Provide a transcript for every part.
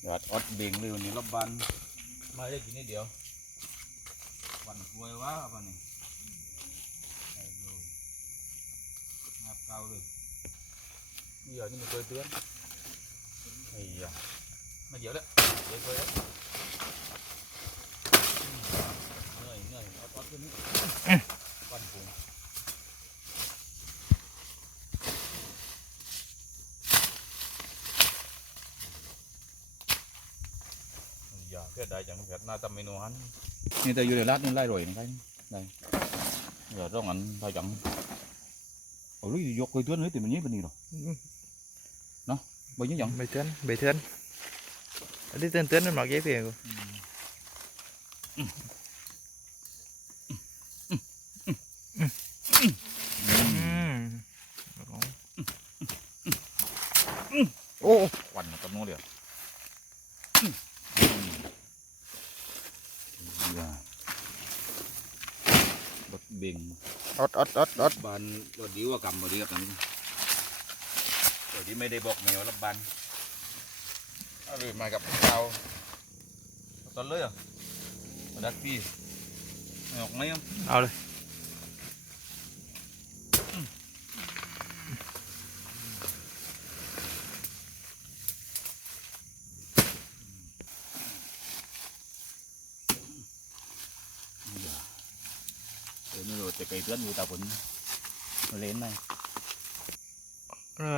เดี๋ยวอดเบ่งเลยวันนี้รอบบ้านมาได้กินนิดเดียววันกล้วยว่าวันนี้ไอ้ดูงับเกาเลยนี่เหรอนี่มันเคยเตือนไอ้ยามาเดี๋ยวแล้วเดี๋ยวเคยแล้วเหนื่อยเหนื่อยอดอดขึ้นนี่วันปุง อย่าเพื่อได้จังเพื่อหน้าทำเมนูฮันนี่แต่อยู่ในร้านนี่ไล่รวยนะครับ đây giờ rong ảnh thay chẳng ở lúc dọc cây tuyến nữa thì mình nhớ bên này rồi nó bao nhiêu chẳng ใบเทือนใบเทือนอันนี้เตือนเตือนมันหมอกเย้เพียงกูอืมโอ้ quanh tầm nó được dạ bất bình อดอดอดอด ban rồi đi qua cầm rồi đi gặp thằng rồi đi mấy đây bọc mèo lắp ban rồi mà gặp sao tao lưới à mà đặt phi ngọc mấy không เอาเลย Để như rồi cây tuyến của tao vẫn nó lên này เอ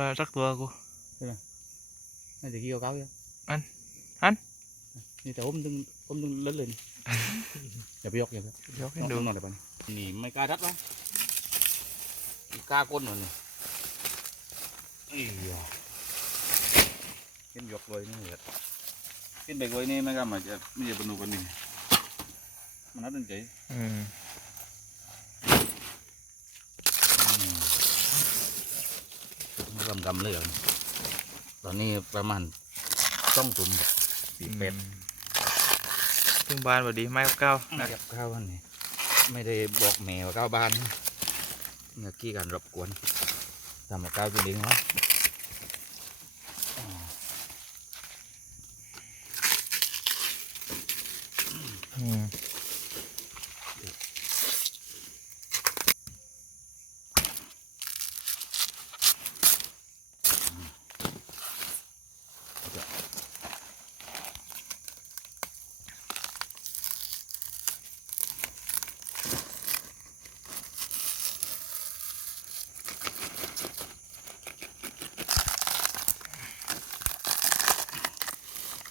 อสักตัวกู này thì kia cáo kia Anh, anh. นี่แต่ผมดึงผมดึงเล่นเลยอย่าไปยกอย่าไปยกให้ยกดูนอนเลยไปนี่ไม่กล้าทัดวะกล้าก้นหน่อยนี่อีหยาเห็นยกเลยนี่เหรอเห็นไปเลยนี่ไม่กล้ามาจะไม่จะปนุกันนี่มันนัดตั้งใจอืม ไม่ กำกำเลยเหรอตอนนี้ประมาณต้องตุ่มแบบสี่เป็ดถึงบ้านพอดีไม้กับเก้านะกับข้าวอันนี้ไม่ได้บอกแมวข้าวบ้านเมื่อกี้การรบกวนทำกับข้าวจริงๆวะอืม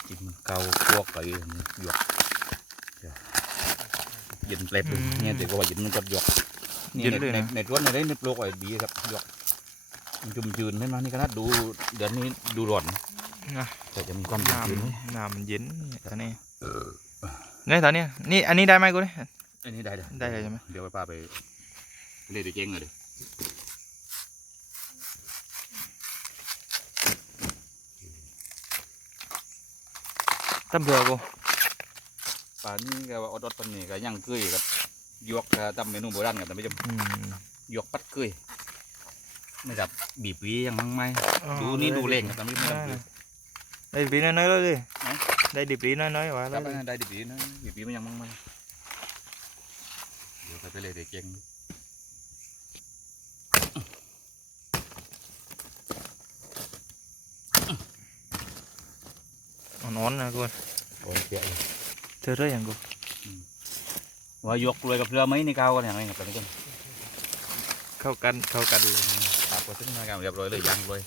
กินข้าว พวกไก่หยวกเดี๋ยวยินเล็บเลยเนี่ยแต่ก็ว่ายินมันก็หยวกนี่ในในในรวนในได้ในปลูกไว้ดีครับหยวกมันจุ่มจืนใช่ไหมนี่ขนาดดูเดือนนี้ดูร้อนนะแต่จะมีความจุ่มน้จืนไหมำน้ำมันเย็นเนี่ยตอนนี้นี่ตอนนี้นี่อันนี้ได้ไหมกูเนี่ยอันนี้ได้เลยได้เลยใช่ไหมเดี๋ยวไปพาไปเล่นตัวเจ๊งเลย ตั้มเผื่อกูป่านนี้ก็ว่าอดอดปันนี่ก็ยังเกยกับหยวกก็ทำเมนูโบราณกันแต่ไม่จำอืมหยวกปัดเกยไม่จับบีบวียังมั้งไหมดูนี่ดูเล่งกับตอนนี้ไม่ได้ทำเลยได้ดิบลีน้อยๆเลยไหนได้ดิบลีน้อยๆว่ะครับเลยได้ดีบีนะบีบวีมันยังมั้งไหมเดี๋ยวไปเลยเด็กเก่ง อ่อนๆนะกูโอ้ยเปียกเจอเรื่องอย่างกูว่าหยวกรวยกับเรือไหมนี่ก้าวกันอย่างไรครับตอนนี้ก็เข้ากันเข้ากันเลยตัดไปถึงมากันเรียบร้อยเลยยังเลย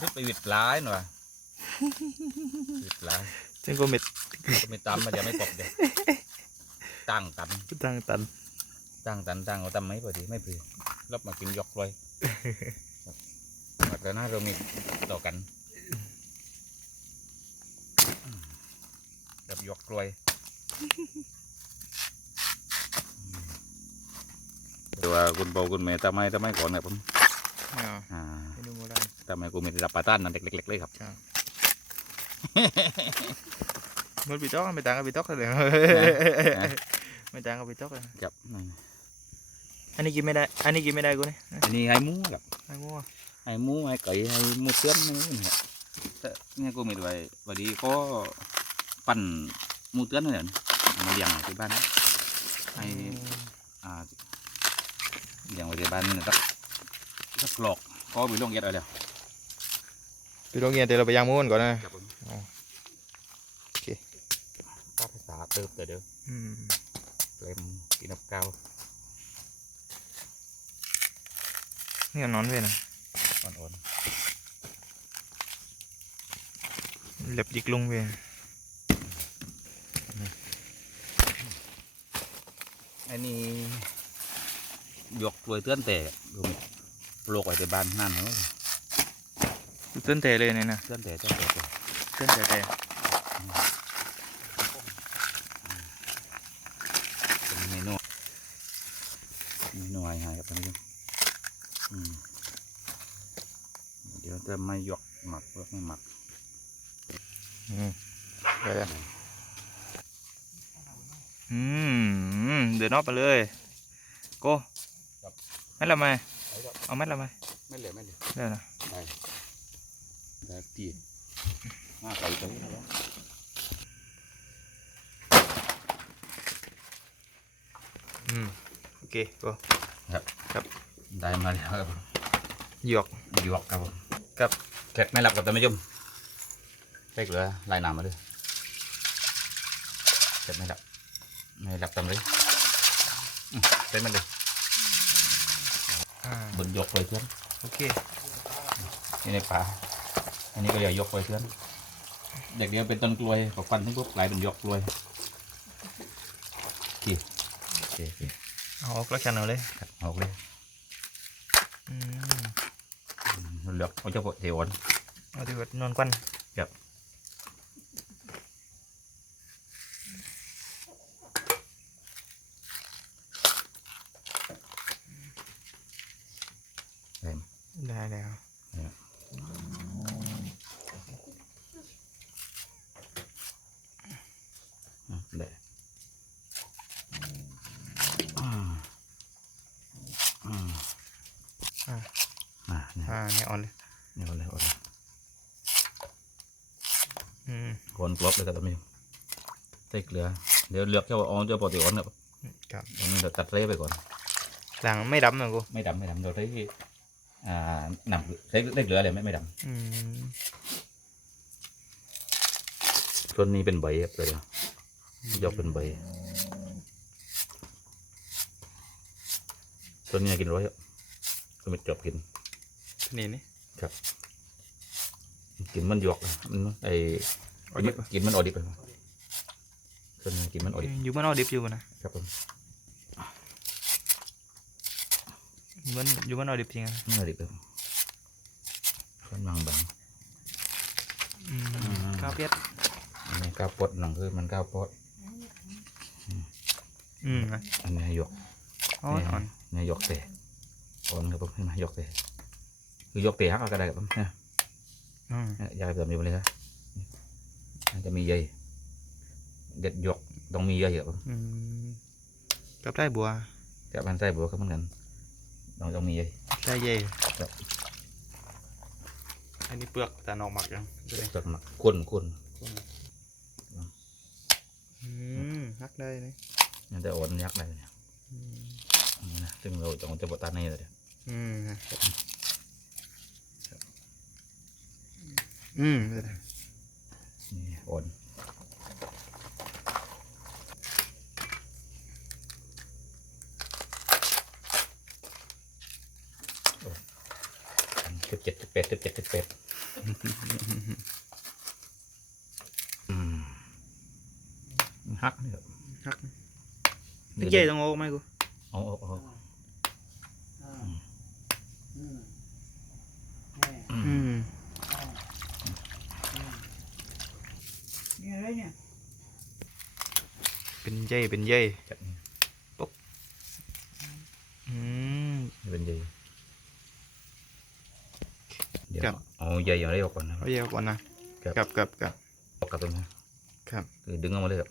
ปีไปที่ไปวิดร้ายหน่อยวิดร้ายซึ่งกูเม็ดก็ไม่ตำมันจะไม่ปกเด็กตั้งตันตั้งตันตั้งตันตั้งเอาตำไม่พอดีไม่พอดีรับมากินยกเลยแล้วนะเรามีต่อกันกับยกกลวยแต่ว่าคุณพ่อคุณแม่ทำไมทำไมก่อนเนี่ยผมอ๋ออ่า เมนูโบราณแต่ไม่กูมีรับประทานนั่นเล็กๆเลยครับมันปีต๊อกไม่ต่างกับปีต๊อกเลยนะไม่ต่างกับปีต๊อกเลยครับนั่นอันนี้กินไม่ได้ อันนี้กินไม่ได้กูนี่อันนี้ไอ้หมูครับไอ้งัวไอ้หมูไอ้ไก่ไอ้หมูเตื้อนนี่นะครับแต่เนี่ยกูมีด้วยวันนี้ก็ปั่นหมูเตื้อนนี่แหละเอามาเลี้ยงที่บ้านไอ้อ่าเลี้ยงไว้ที่บ้านนี่นะครับสักหลอกก็ไปลงเย็ดเอาแล้ว ไปโรงเรียนแต่เราไปย่างหมูกันก่อนนะครับผมอ๋อโอเคป้าภาษาเติบแต่เด้ออืมเล่มกินน้ำเกานี่ก็นอนเว้ยนะอ่อนเล็บยิกลุงเว้ยๆอันนี้ยกตัวเตื้อนแต่ดูมีปลูกไว้ที่บ้านนั่นเลยเต้นแต่เลยเนี่ยนะเตื้อนแต่เตื้อนแต่แต่เต้นแต่แต่เป็นเมนูเมนูอะไรฮะครับท่านผู้ชมอืมเดี๋ยวจะไม่ยกหมักเพื่อไม่หมักอืมไปเลยอืมเดินออกไปเลยโก้แม่ละไหมเอาแม่ละไหมไม่เหลือไม่เหลือได้นะ ได้ได้ตีมาไก่ตัวนี้แล้วอืมโอเคโก้ได้มาแล้วครับผมหยวกหยวกครับผมครับแขกไม่หลับกับท่านผู้ชมแขกเหลือลายหนามมาด้วยแขกไม่หลับไม่หลับตำเลยอืมเต้นมันเลยอ่าบนยกเลยเพื่อนโอเคนี่ในป่า อันนี้ก็เรียกยกเลยเพื่อนเด็กเดียวเป็นต้นกล้วยพอฟันทั้งปุ๊บกลายเป็นยกกล้วยกี่โอเคโอเคเอาออกแล้วกันเอาเลยครับออกเลยอืมเลือกเอาเจ้าพวกเทวันเอาที่ว่านอนควัน เต็ม ได้แล้ว อะได้อ่าอ่า อ่า อ่าเนี่ย อ่าเนี่ยอ่อนเลย เนี่ยเอาเลยเอาเลย อืม คนกรอบเลยครับท่านผู้ชมใส่ เกลือเดี๋ยวเลือกเจ้าอ่อนเจ้าปกติอ่อนครับครับอันนี้เราตัดเละไปก่อนหลังไม่ดำนะกูไม่ดำไม่ดำเราใช้อ่าหนำใช้ได้เกลือเลยไม่ไม่ดอืมำส่วนนี้เป็นใบครับเดี๋ยวยกเป็นใบส่วนนี้กินร้อยครับก็ไม่จบกินนี่นี่กินมันหยวกอะมันไอออดิบอะกินมันออดิบเลย ส่วนนี้กินมันออดิบอยู่มันออดิบอยู่นะครับผมอยู่มันอยู่มันออดิบจริงอะมันออดิบเลยส่วนบางบางอืมอืมข้าวเปียกอันนี้ก้าวปดหนังคือมันก้าวปดอืมนะอันนี้หยวกอ่อนอ่อนเนี่ยหยวกเตะอ่อนครับผมเห็นไหมหยวกเตะคือยกเตะฮักเอาก็ได้ครับผมเนี่ยอืมเนี่ยยายแบบนี้ไปเลยครับมันจะมีใย เด็ดหยวกต้องมีใยครับผมอืมกับได้บัวแต่มันใส่บัวก็เหมือนกันต้องต้องมีใยได้เย่ครับอันนี้เปลือกแต่นอกหมักยังจดหมักข้นข้นอืมฮักได้นี่นี่จะอ่อนยักษ์ได้เนี่ยอืมอืมนะซึ่งเราจะจะบดตาในเลยอืมอืมได้นี่อ่อน สิบเจ็ดสิบแปดสิบเจ็ดสิบแปดอืมฮักนี่ครับฮักนี่เย่ต้องโอ้ไหมกูเอาเอาเอาอืมนี่อะไรเนี่ยเป็นเย่เป็นเย่จัดนี่ อืม เป็นยัง ดี๋ยว ครับ เอา ใหญ่อย่างไรออกก่อนนะเอาเยอะก่อนนะครับกับกับกับออกกับตรงนี้ครับคือดึงออกมาเลยครับ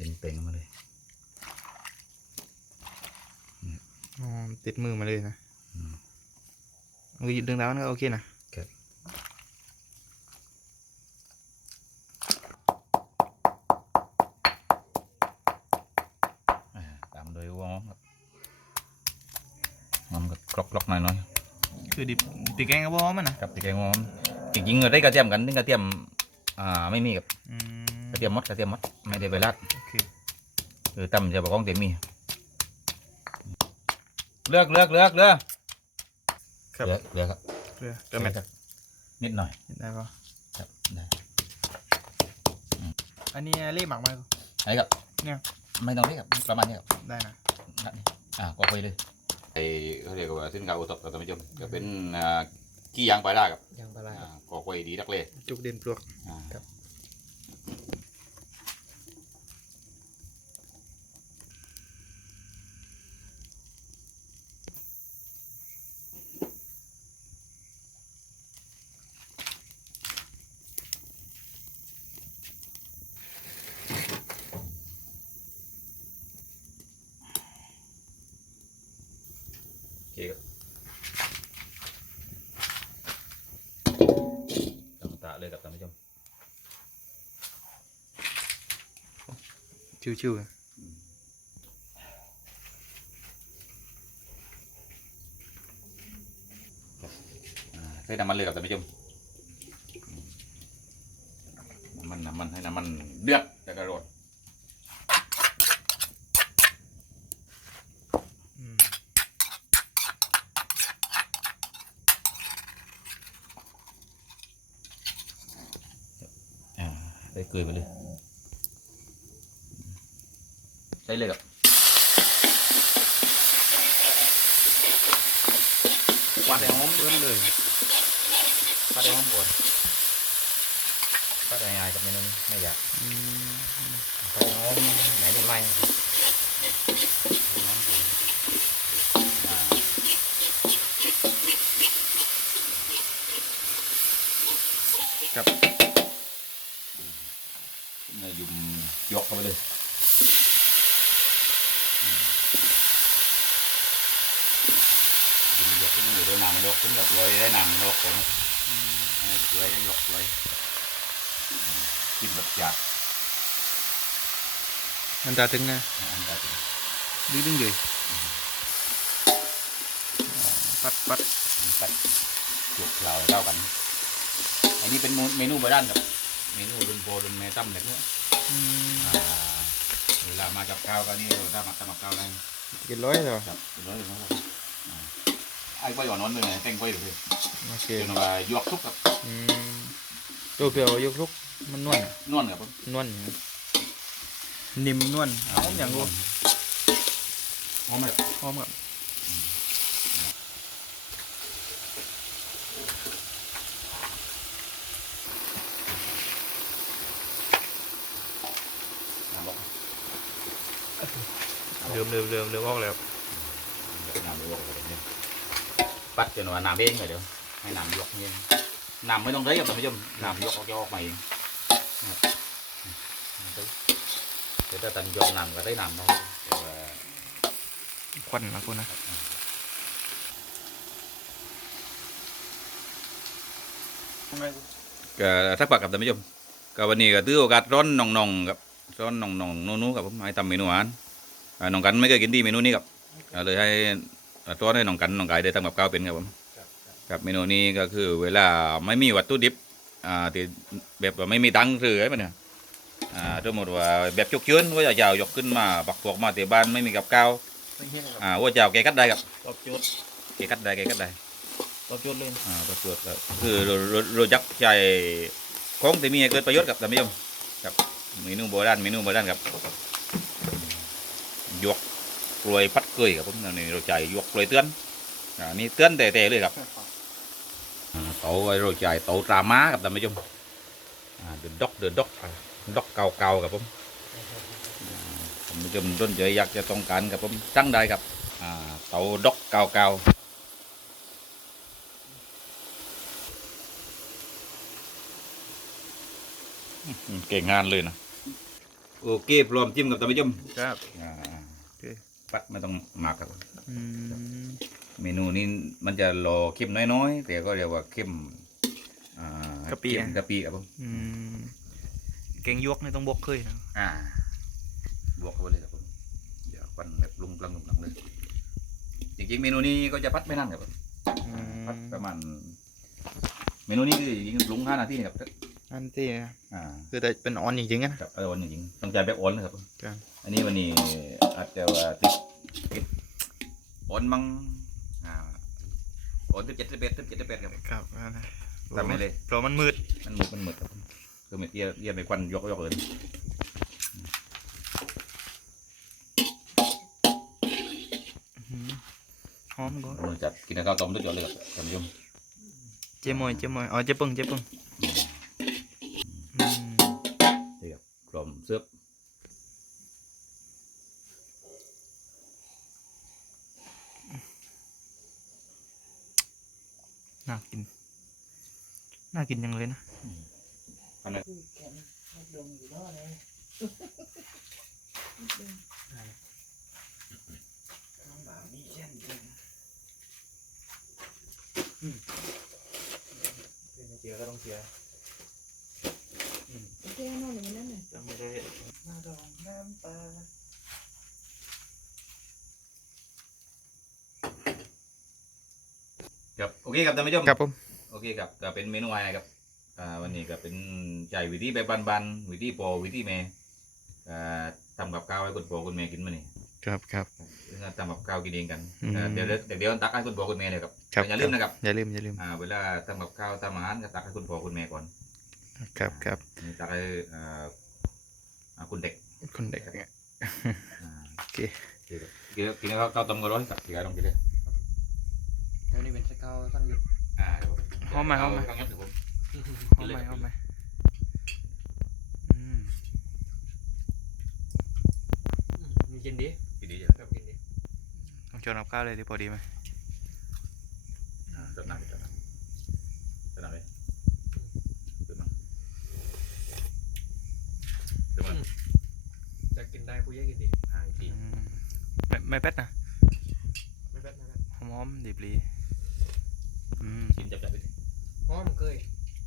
ดึงเต่งออกมาเลยอ๋อติดมือมาเลยนะอืมอุ้ยดึงแล้วนะโอเคนะ อ่าตามโดยวงครับหอมกับกรอกกรอกๆหน่อยหน่อย คือดิบตีแกงกับบ่มันนะๆกับตีแกงหอมจริงๆเราได้กระเทียมกันนึงกระเทียมอ่าไม่มีกับอืมกระเทียมมดกระเทียมมดไม่ได้ไปราดโอเคคือตำจะบอกของเต็มมีเลือกเลือกเลือกเลือกครับเลือกเลือกครับเกลือเกลือแมทนิดหน่อยได้ปะครับได้อันนี้เล่หมักมาไอ้ครับเนี่ย ไม่ต้องเรียกครับประมาณนี้ครับได้นะนั่นนี่อ่าก็ไปเลย ไอ้เขาเรียกว่าสินค้าโอท็อปกับท่านผู้ชมก็เป็นอ่าขี้ยางปลาได้ครับยางปลาอ่าก็ไปดีนักเลยจุกเด่นปลวกอ่าครับ โอเคครับตำตาเลยครับท่านผู้ชม ชิวๆอ่าใส่น้ำมันเลยครับท่านผู้ชมน้ ได้เกลือไปเลยใส่เลยครับวาดให้หอมเบิ้ลเลยวาดให้หอมก่อนวาดให้ง่ายกับเมนูนี้ไม่อยากอืมวาดให้หอมไหนเป็นไรหอมก่อนอ่ากับเนื้อยุ่มยกเข้าไปเลยอืมยุ่มยกขึ้นอ ยู่ด้วยน้ำยกขึ้นแบบลอยได้น้ำยกเลยให้สวยได้ยกเลยอืมกินแบบจัดมันตาตึงนะอันใดเป็นดึงดึงเลยปัดปัดตัดจุกเราเล่ากัน อันนี้เป็นเมนูโบราณครับ เมนูรุนโปรุนเมตั้มแบบนี้อืมอ่าเวลามากับข้าวก็นี่เราถ้ามาทำกับข้าวได้เกินร้อยเหรอครับเป็นร้อยเลยนะครับอ่า ไอ้ใบหวานนอนไปไหนแต่งใบหรือเปล่าโอเคเป็นอะไรยวกทุกครับอืมตัวเปรียวยกลุกมันนวลนวลครับผมนวลอย่างนี้นิ่มนวลหอมอย่างกูหอมไหมครับหอมกับน้ำบอกเริ่มเริ่มเริ่มเริ่มออกแล้ว น้ำลวกแบบนี้ ปัดจนว่าน้ำเองเลยเดี๋ยวให้น้ำยกเองน้ำไม่ต้องเลยครับท่านผู้ชมน้ำยกออกจะออกมาเองนะครับเดี๋ยวถ้าตันยกน้ำก็ได้น้ำเนาะแต่ว่าควันนะคุณนะก็ทักปากกับท่านผู้ชมก็วันนี้ก็ถือโอกาสร้อนน้องๆกับร้อนน้องๆนู้ๆกับผมให้ทำเมนูอาหารอ่าน้องกันไม่เคยกินดีเมนูนี้ครับก็เลยให้ ร้อนให้น้องกันน้องกายได้ทำกับข้าวเป็นครับผมกับเมนูนี้ก็คือเวลาไม่มีวัตถุดิบอ่าที่แบบว่าไม่มีตังค์ซื้อไอ้มันเนี่ยอ่าสมมติว่าแบบจุกเชื้นว่าจะยกขึ้นมาปักพวกมาที่บ้านไม่มีกับข้าวอ่าว่าจะเอาแกกัดได้ครับตอบโจทย์แกกัดได้แกกัดได้ตอบโจทย์เลยอ่าประโยชน์ก็คือเราเราเราจักใช้ของที่มีให้เกิดประโยชน์กับท่านผู้ชมกับเมนูโบราณเมนูโบราณครับหยวกกล้วยพัด เคยครับผมอันนี้เราจ่ายยกเลยเตือนอ่านี่เตือนแต่ๆเลยครับเต่าไว้เราจ่ยเต่าตรามาครับท่านผู้ชมอ่าเดือดด็อกเดือดด็อกด็อกเก่าๆครับผมท่านผู้ชมต้นใหญ่อยากจะต้องการครับผมตั้งได้ครับอ่เต่าด็อกเก่าๆเก่งงานเลยนะ โอเคพร้อมจิ้มกับตาไปจิ้มครับ ปัดไม่ต้องหมากครับอืมเมนูนี้มันจะรอเข้มน้อยๆแต่ก็เรียกว่าเข้มอ่ากะปิ เข้มอะกะปิครับผมอืมเก่งยวกนี่ต้องบกเคยนะอ่า บวกเข้าไปเลยครับผมอย่าควันแบบลุงกลังลุงหลังเลยจริงๆเมนูนี้ก็จะพัดไม่นานครับผมอืพัดมประมาณ เมนูนี้คือจริงๆลุงห้านาทีครับอันที่นะอ่า คือแต่เป็นออนจริงๆอะนะ กับออนจริงๆต้องใจแบบออนนะครับผมครับ อันนี้วันนี้ อาจจะว่าติดติดออนมั้งอ่าออนติดเจ็ดสิบเอ็ดติดเจ็ดสิบแปดครับ ครับนั่นนะทำไม่เลย เพราะมันมืด มันหมดมันหมดครับผมคือไม่เตี้ยเตี้ยไปควันยกยกเลยอืมหอมก็เราจัดกินข้าวต้มทุกอย่างเลยครับท่านผู้ชม เจมอยเจมอยอ๋อเจปึงเจปึง กินยังเลยนะอันนั้นดงอยู่แล้วเลยเจียก็ต้องเจียแค่นอนอย่างนั้นน่ะจะไม่ได้มาดองน้ำปลาครับโอเคครับท่านผู้ชมครับผมโอ เคครับก็เป็นเมนูอะไรครับอ่าวันนี้ก็เป็นใจวิธีแบบบันๆวิธีปอวิธีแม่อ่าทำกับข้าวให้คุณพ่อคุณแม่กินมานี่ครับครับซึ่งทำกับข้าวกินเองกันอืมอ่าเดี๋ยวเดี๋ยวเดี๋ยวตักให้คุณพ่อคุณแม่เลยครับครับอย่าลืมนะครับอย่าลืมอย่าลืมอ่าเวลาทำกับข้าวทำอาหารก็ตักให้คุณพ่อคุณแม่ก่อนครับครับนี่ตักให้อ่าอ่าคุณเด็กคนเด็กเนี่ยอ่าโอเค กินกินข้าวต้มก็ร้อยกับกินข้าวต้มกินเลย แล้วนี่เป็นสเกาตั้งอยู่ อ่าเดี๋ยวผม หอม ไหมหอมไหมข้าวเดี๋ยวผมหอมไหมหอมไหมอืมมีกินดีกินดีจ้ะแบบกินดีต้องชวนกับข้าวเลยดีพอดีไหมอ่าเติมน้ำเติมน้ำเติมน้ำเลยเติมน้ำเติมน้ำจะกินได้ผู้ใหญ่กินดีอ่าอีกทีอืมไม่ไม่เป็ดนะไม่แป๊บไม่แป๊บหอมหอมดีปลีอืม กินจับจับไปดิ อ๋อมันเคย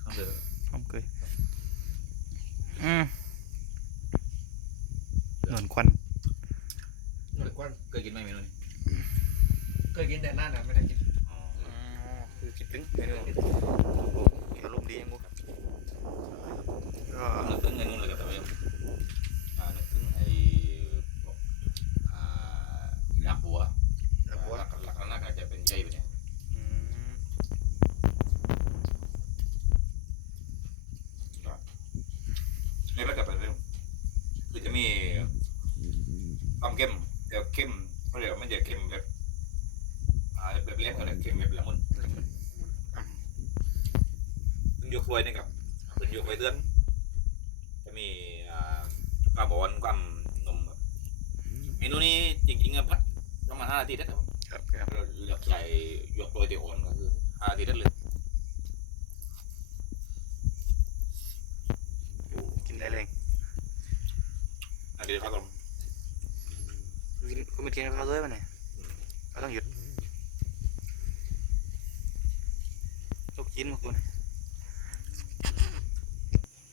ข้าวเดือด หอมเกยอืมหนวลควัน หน่วยกวน เคยกินไหมเมนูนี้ เคยกินแต่หน้าหนาไม่ได้กิน อ๋อ คือคิดถึงเมนูอารมณ์ดียังกูก็ นึกถึงเมนูเลยครับท่านผู้ชมอ่านึกถึงไอ้พวกอ่าลาบัวลาบัวหลักหลักหลักอาจจะเป็นใยไปเนี่ย อืม ไม่เป็นกับไปเรื่องคือจะมีความเข้ม เดี๋ยวเข้มเขาเรียกว่าไม่ใช่เข้มแบบอ่าแบบเล็กเขาเรียกเข้มแบบละมุนขึ้นยกถ้วยนี่ครับขึ้นยกไว้เตือนจะมีอ่าความอ่อนความนมครับเมนูนี้จริงๆอะพัดประมาณห้านาทีได้ครับผมครับครับเราเลือกใส่ยกโรยเดียวอ่อนก็คือห้านาทีได้เลย กินได้เลย อันนี้ครับผม คุณไม่กินกับข้าวด้วยมั้ยเนี่ยก็ต้องหยุด ลูกชิ้นมาคุณ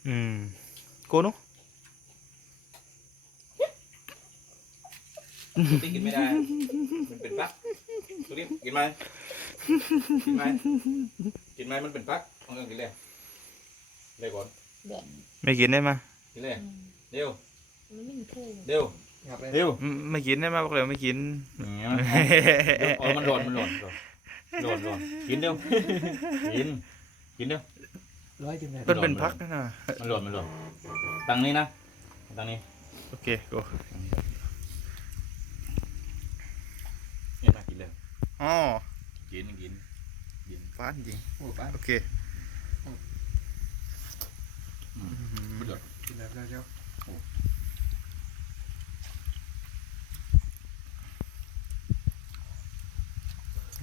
อืมโกนุที่กินไม่ได้ มันเป็นปักตัวนี้กินไหมกินไหมกินไหมมันเป็นปักต้องกินเลยเลยก่อนแบ่งไม่กินได้ไหมยกินเลยเดี๋ยวมันไม่เคยเดี๋ยวครับเลยเดี๋ยวอืมไม่กินได้ไหมยบอกเลยไม่กินอ๋อมันร้อนมันร้อน ร้อนร้อนกินเดี๋ยวกินกินเดี๋ยวร้อยกินได้เป็นเป็นพักนะนะมันร้อนมันร้อนตังนี้นะตังนี้โอเคโกนี่มากินเลยอ๋อกินกินกินฟ้านจริงโอ้ป้าโอเคมันร้อนกินแบบเร็ว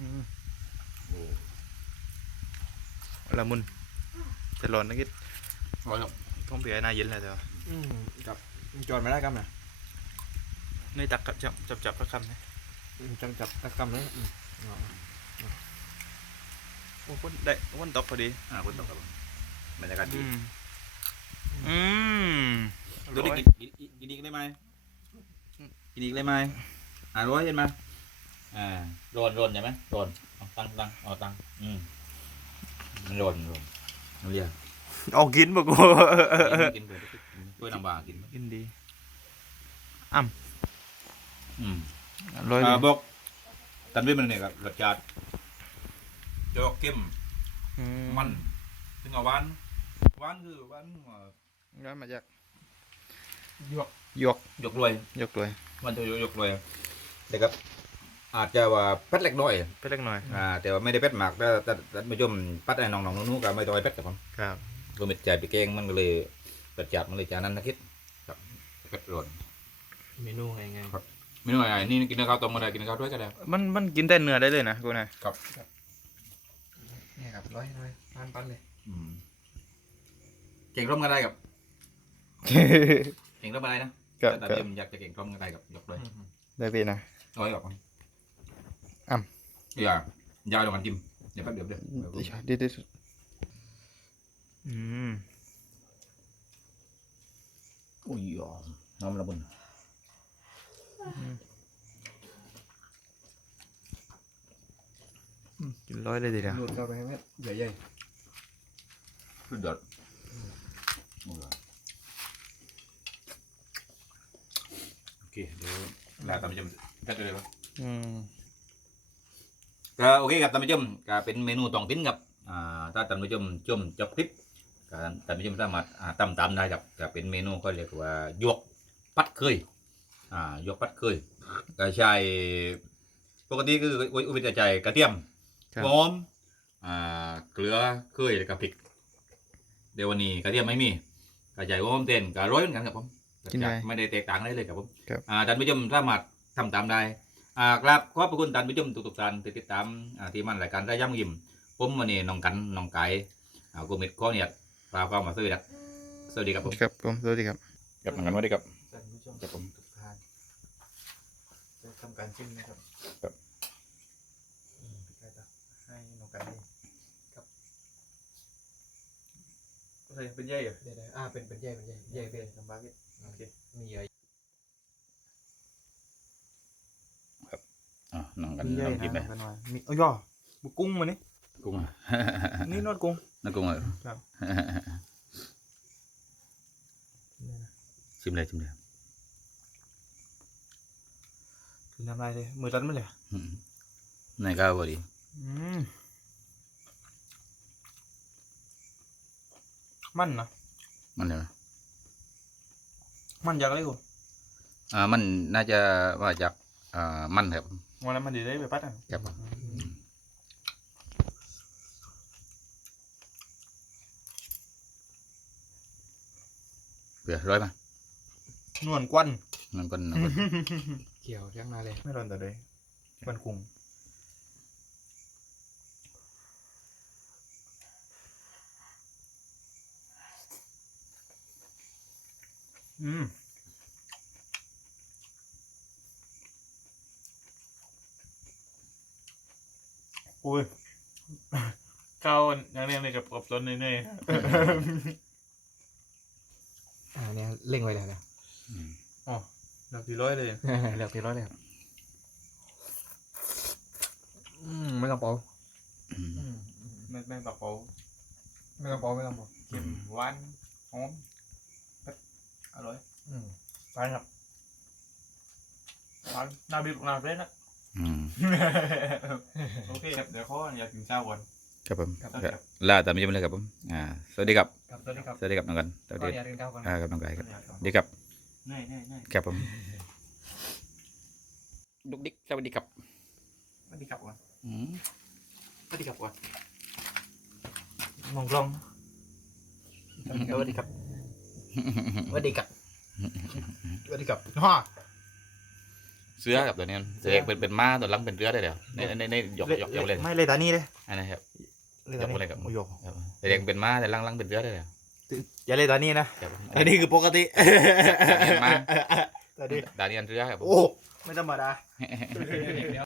อืม โอ้ ละมุนจะร้อนนะคิดร้อนครับต้องเปลี่ยนหน้าเย็นเลยเดี๋ยวอืมกับจอดไม่ได้กำนะในตักกับจับจับจับพระคำนะอืมจังจับตะกำเลยอืมอ๋อโอ้คนได้คนตกพอดี อ่าคุณตกครับบรรยากาศดีอืมอืมดูดิร้อยกินกินกินอีกได้ไหมกินอีกได้ไหมอ่าร้อยเห็นไหมอ่าโดนโดนใช่ไหมโดนเอาตั้งตั้งเอาตั้งอืม มันโดนโดนเอาเรียกเอากินบ่กูกินกินไปด้วยน้ำบากินกินดีอืมร้อยอ่าบอกตันด้วยมันเนี่ยครับรสชาติจะออกเข้มมันถึงเอาหวานหวานคือหวานเอ่อย้อนมาจากยวกยกยกรวยยกเลยมันจะยกรวยแต่ครับ อาจจะว่าเพ็ดเล็กน้อยไปเล็กหน่อยอ่าแต่ว่าไม่ได้เพ็ดมากแต่แต่แต่ไม่จมปัดไอ้น้องๆนู้นๆก็ไม่ต้องไปเพ็ดกับผมครับรวมเป็นใจไปแกงมันก็เลยรสชาติมันเลยจานนั้นนะคิดครับเพ็ดร้อนเมนูไงไงไม่น้อยอะไรนี่กินข้าวต้มก็ได้กินข้าวด้วยก็ได้ มันมันกินแต่เนื้อได้เลยนะกูนะ เนี่ยครับร้อยร้อยพันปันเลยอืมเก่งร่มก็ได้กับ เก่งร่มอะไรนะก็แต่ก็เดิมอยากจะเก่งร่มก็ได้กับยกเลยได้พี่นะร้อยกับผม อ่ำอย่ายาวเดี๋ยวมันจิ้มเดี๋ยวแป๊บเดียวเดี๋ยวเดี๋ยวดีดีสุดอืมอุ้ยอ๋อน้ำละบุญกินร้อยเลยทีเดียวหลุดเข้าไปให้แม่ใหญ่ใหญ่สุดยอดโอเคเดี๋ยวลาตามไปชมแป๊บเดียวเลยวะอืม ก็โอเคครับท่านผู้ชมก็เป็นเมนูตองติ้นครับอ่าถ้าท่านผู้ชมชมจบคลิปก็ท่านผู้ชมสามารถอ่าตามตามได้ครับก็เป็นเมนูเขาเรียกว่าหยวกปัดเคยอ่าหยวกปัดเคยก็ใช้ปกติคืออุปจะใจกระเทียมครับ หอมอ่าเกลือเคยแล้วก็พริก เดี๋ยววันนี้กระเทียมไม่มีกระจายหอมเต้นก็ร้อยเหมือนกันครับผมรสชาติไม่ได้แตกต่างอะไรเลยครับผมครับ อ่าท่านผู้ชมสามารถทำตามได้ อ่าครับขอบพระคุณท่านผู้ชมทุกๆท่านที่ติดตามอ่าที่มันรายการได้ย่ำยิ้มผมวันนี้น้องกันน้องไก่อ่ากูมิดข้อเนี่ยลาความมาสวัสดีครับสวัสดีครับผมครับผมสวัสดีครับกับน้องกันสวัสดีครับ ท่านผู้ชมครับผม ทุกท่านจะทำการชิมนะครับครับอืมพี่ไก่ต่อให้น้องกันดีครับอะไรเป็นใหญ่เหรอ เดี๋ยวๆอ่าเป็นเป็นใหญ่เป็นใหญ่ใหญ่เป็นลำบากนิดโอเค มีใหญ่ อ่า น้องกันเป็นใหญ่น้องกินไหมนะกันหน่อยมีเอ้ยย่อบุกุ้งมานี่กุ้งอะนี่นวดกุ้งนั่นกุ้งเหรอครับชิมเลยชิมเลยกินน้ำลายเลยมือตันไม่เลยอืมไหนก็พอดีอืมมันนะมันเลยนะมันอยากอะไรกูอ่ามันน่าจะมาจากอ่ามันครับ วันนั้นมันดีได้ไปปัดอะครับเปลือกร้อยไหมน วลกวนนั่นก็นั่นก็เกี่ยวเรียงมาเลยไม่ร้อนแต่เลยกวนกุ้งอืมอุ้ยเก้ายังเรียนเลยกับกับต้นเนื่อยอ่าเนี่ยเล่งไว้แล้วนะๆอ๋อหลับที่ร้อยเลยเหลือพี่ร้อยเลยครับอืมไม่ต้องเป่าอืมอืมไม่ไม่ปากเปาไม่ต้องเป่าไม่ต้องเป่าเค็มหวานหอมเผ็ดอร่อยอืมไปครับหวานน่าบีบน่าเล่นนะ อืมโอเคครับเดี๋ยวเขาอยากกินข้าวก่อน ครับผมครับครับลาตามไปชมเลยครับผมอ่าสวัสดีครับครับสวัสดีครับสวัสดีครับน้องกันสวัสก็ดีอย่าลืมเข้ากันอ่าครับน้องไก่ครับอยากก่อนสวัสดีครับเหนื่อยเหนื่อยเหนื่อยครับผมดุกดิกสวัสดีครับสวัสดีครับก่อนอืมสวัสดีครับก่อนมองกล้องสวัสดีครับสวัสดีครับสวัสดีครับฮ่า เสือกับตัวนี้เด็กเป็นเป็นม้าตัวหลังเป็นเรือได้เดี๋ยวในในในหยอกหยอกหยอกเล่นไม่เลยตานี่เลยอันนี้ครับเลยหยตาอกนี่เล่นกับโอ้ยโยแต่เด็กเป็นม้าแต่หลังหลังเป็นเรือได้เดี๋ยวอย่าเลยตอนนี้นะครับอันนี้คือปกติมาตอนนี้ดาเนียนเรือครับผมโอ้ไม่ธรรมดาเดี๋ยว